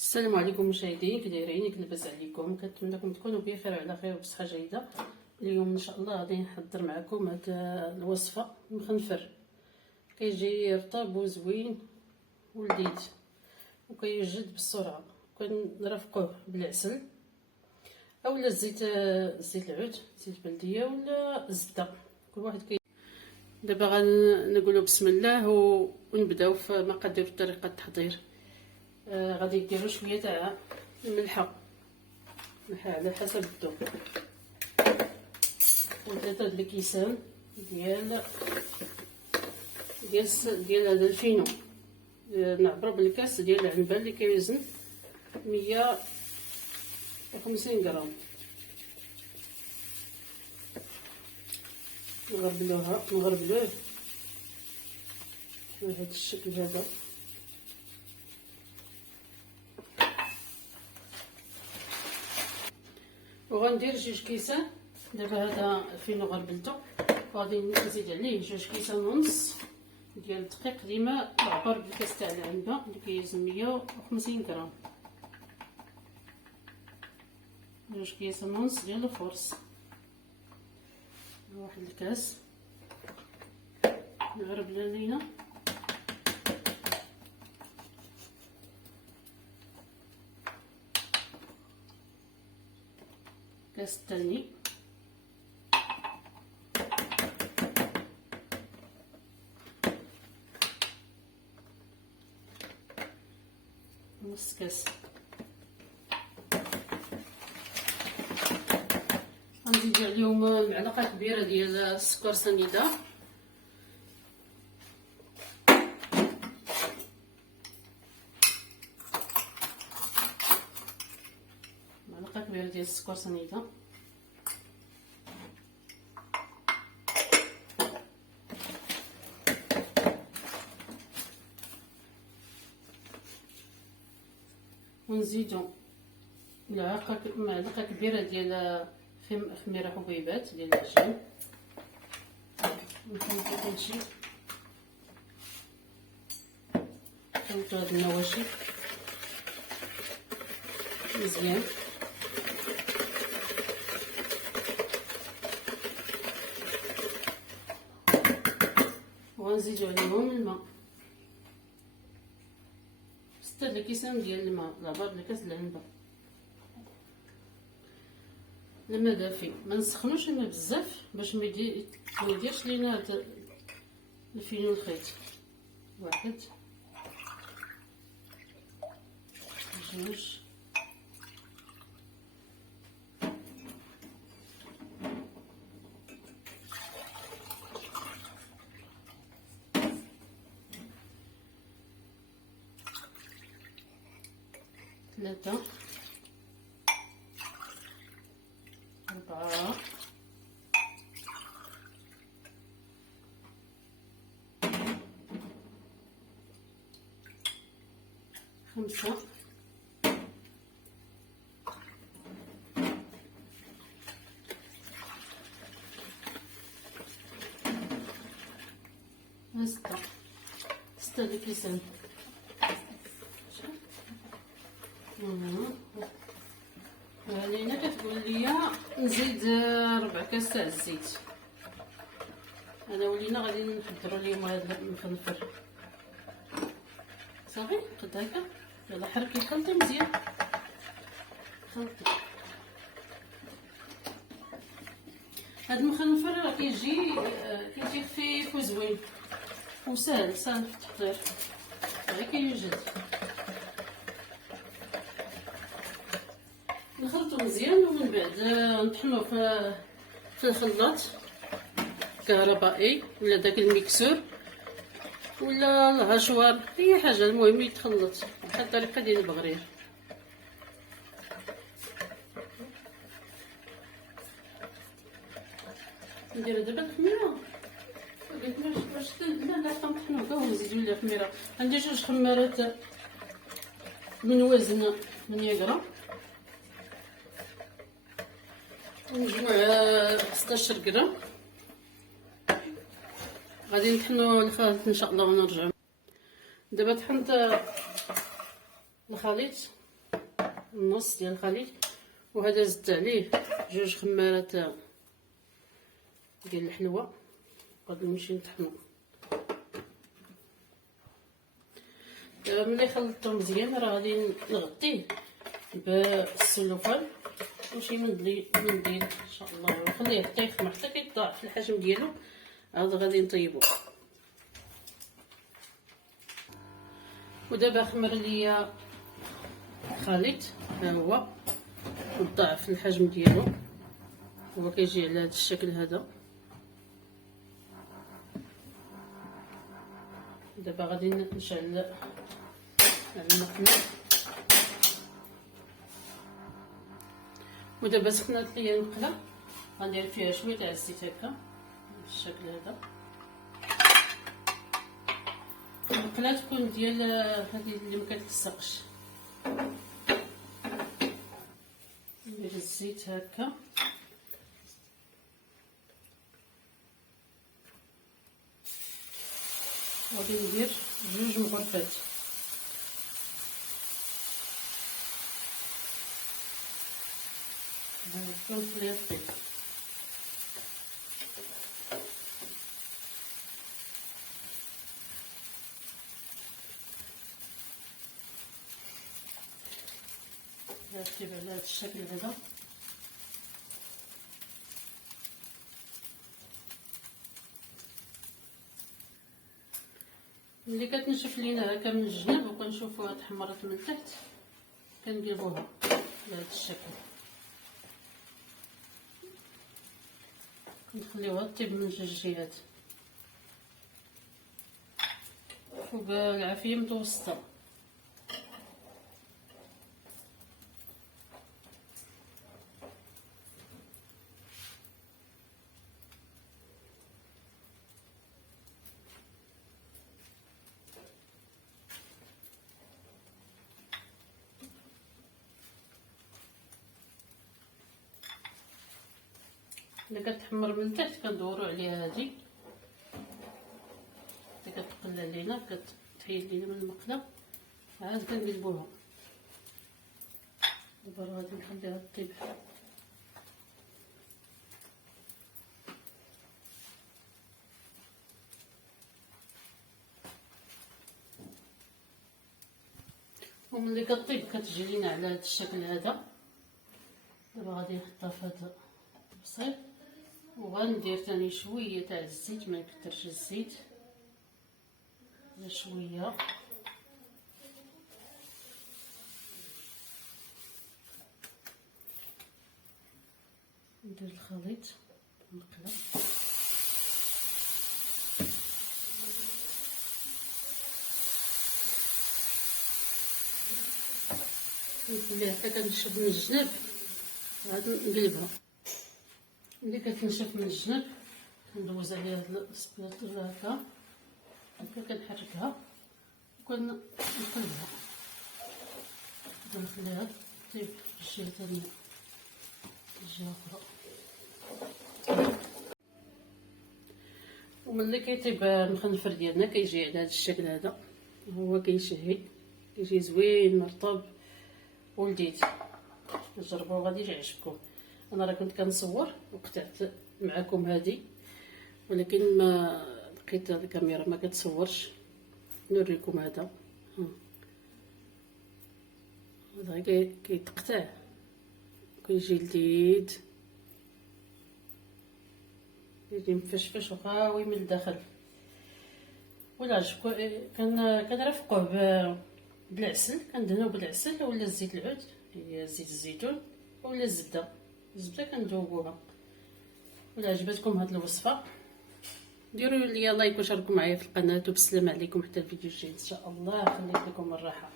السلام عليكم مشاهدين، كي دايرين؟ لاباس عليكم؟ كنتمنىكم تكونوا بخير وعلى خير وبصحه جيده. اليوم ان شاء الله غادي نحضر معكم هاد الوصفه مخنفر. كيجي رطب وزوين ولذيذ وكيوجد بسرعه. كنرافقوه بالعسل اولا زيت العود، زيت بلديه ولا الزبده، كل واحد دابا غنقولوا بسم الله ونبداو في مقادير طريقه التحضير. غادي ديروا شويه تاع الملحه على حسب الذوق، وثلاثه د الكيسان ديال هذا الفينو. نعبروا بالكاس ديال العنبه اللي كيوزن 150 غرام. نغربلوه بهذا الشكل هذا. وغندير 2 كيسان. دابا هذا الفينو غربلته، وغادي نزيد عليه 2 كيسان ونص ديال الدقيق ديما معبر بالكاس تاع العنبه اللي كيوزن 150 غرام. 2 كيسان ونص ديال الفرص، واحد الكاس نغربلها لينا. الكاس الثاني، نص كاس. غنزيد عليهم معلقه كبيره ديال السكر سنيده، معلقه كبيره ديال السكر سنيده. ونزيدو معلقه كبيره ديال خميره حبيبات ديال العجين. نخلطو كلشي، نخلطو هاد النواشف مزيان. وغنزيدو عليهم الماء، 6 كيسان ديال الماء لعبار بالكاس العنبه. الماء دافي، ما نسخنوش الماء بزاف باش ما يديرش لينا هذا الفينو الخيط. 1 2 3 4 5 6 كيسان. علينا كتقول لي نزيد 4 كاس تاع الزيت. انا ولينا غادي نحضروا اليوم هذا المخنفر. صافي قد هكا. يلا حركي الخلطه مزيان، خلطي. هذا المخنفر راه كيجي خفيف وزوين وسهل في التحضير، غير كيوجد. نخلطو مزيان ومن بعد نطحنوه في الخلاط كهربائي ولا داك الميكسور ولا الهاشوار، اي حاجه، المهم يتخلط بحال الطريقه ديال البغرير. ندير دابا الخميره. قلت واش لا كنطحنو كاع ونزيدو ليه الخميره. عندي 2 خمارات من وزن 8 غرام، مجموع 16 غرام. غادي نطحنوا الخليط ان شاء الله ونرجعوا. دابا طحنت الخليط النص ديال الخليط. وهذا زدت عليه 2 خمارات ديال الحلوى. غادي نمشي نطحنو. دابا ملي خلطته مزيان راه غادي نغطيه بالسلوفان وشي منديل ان شاء الله، ونخليه حتى يخمر حتى كيتضاعف الحجم ديالو. عاد غادي نطيبو. ودابا خمر ليا الخليط، ها هو وضاعف الحجم ديالو. هو كيجي على هذا الشكل هذا. دابا غادي نشعل المقله. ودابا سخنات ليا المقله، غندير فيها شويه تاع الزيت هكا بالشكل هذا. المقله تكون ديال هذه اللي ما كتلصقش. ندير الزيت هكا غادي ندير 2 مغرفات. ونخليها طيب. نرتب على هذا الشكل هذا. ملي كتنشف لينا هكا من الجناب وكنشوفوها تحمرت من تحت كنقلبوها بهذا الشكل. نخليوها طيب من 2 جهات فوق العافيه متوسطه. ملي كتحمر من تحت كندورو عليها هادي حتى كتقل علينا، كتحيد لينا من المقله. عاد كنقلبوها. دابا غادي نخليها طيب. وملي كطيب كتجي لينا على هذا الشكل هذا. دابا غادي نحطها في هذا البسيط وغندير ثاني شويه تاع الزيت، ما نكثرش الزيت، شويه. ندير الخليط المقله. نخليها حتى كنشف من الجناب عاد نقلبها. ملي كتنشف من الجناب كندوز عليها هاد السبيطه هكا كنحركها وكنقلبها. نخليها طيب الجهه الثانيه الجهه الاخرى. وملي كيطيب المخنفر ديالنا كيجي على هذا الشكل هذا. هو كيشهي، كيجي زوين مرطب ولذيذ. جربوه غادي يعجبكم. انا راه كنت كنصور وقطعت معكم هذه، ولكن ما لقيت الكاميرا ما كتصورش. نوريكم هذا. هذا كيتقطع كيجي لذيذ، كيجي مفشفش وخاوي من الداخل. ولا عجبكم كنرافقوه بالعسل، كندهنوه بالعسل ولا زيت العود هي زيت الزيتون ولا الزبده كندوبوها. ولا عجبتكم هذه الوصفه ديروا لي لايك وشاركوا معايا في القناه، وبسلام عليكم حتى الفيديو الجاي ان شاء الله. خليت لكم الراحه.